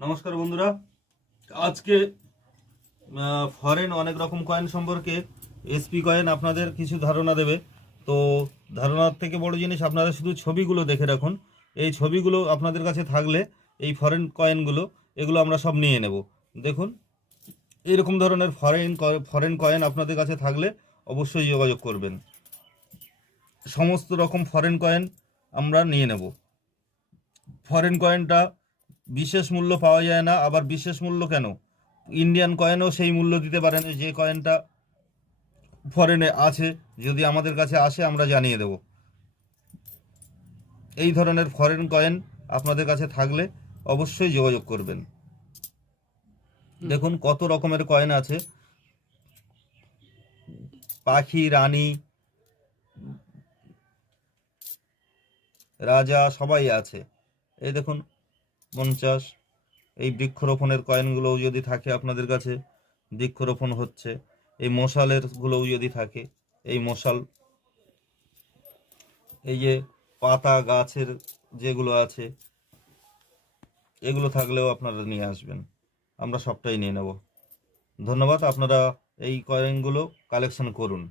নমস্কার বন্ধুরা, আজকে ফরেন অনেক রকম কয়েন সম্পর্কে এসপি কয়েন আপনাদের কিছু ধারণা দেবে। তো ধারণার থেকে বড় জিনিস, আপনারা শুধু ছবিগুলো দেখে রাখুন। এই ছবিগুলো আপনাদের কাছে থাকলে এই ফরেন কয়েনগুলো এগুলো আমরা সব নিয়ে নেব। দেখুন, এইরকম ধরনের ফরেন কয়েন আপনাদের কাছে থাকলে অবশ্যই যোগাযোগ করবেন। সমস্ত রকম ফরেন কয়েন আমরা নিয়ে নেব। ফরেন কয়েনটা বিশেষ মূল্য পাওয়া যায় না, আবার বিশেষ মূল্য কেন, ইন্ডিয়ান কয়েনও সেই মূল্য দিতে পারে না যে কয়েনটা ফরেনে আছে। যদি আমাদের কাছে আসে আমরা জানিয়ে দেব। এই ধরনের ফরেন কয়েন আপনাদের কাছে থাকলে অবশ্যই যোগাযোগ করবেন। দেখুন কত রকমের কয়েন আছে, পাখি, রানী, রাজা সবাই আছে। এই দেখুন 50। এই বৃক্ষরোপণের কয়েনগুলোও যদি থাকে আপনাদের কাছে, বৃক্ষরোপণ হচ্ছে। এই মশালের গুলোও যদি থাকে, এই মশাল, এই যে পাতা গাছের যেগুলো আছে এগুলো থাকলেও আপনারা নিয়ে আসবেন, আমরা সবটাই নিয়ে নেব। ধন্যবাদ। আপনারা এই কয়েনগুলো কালেকশন করুন।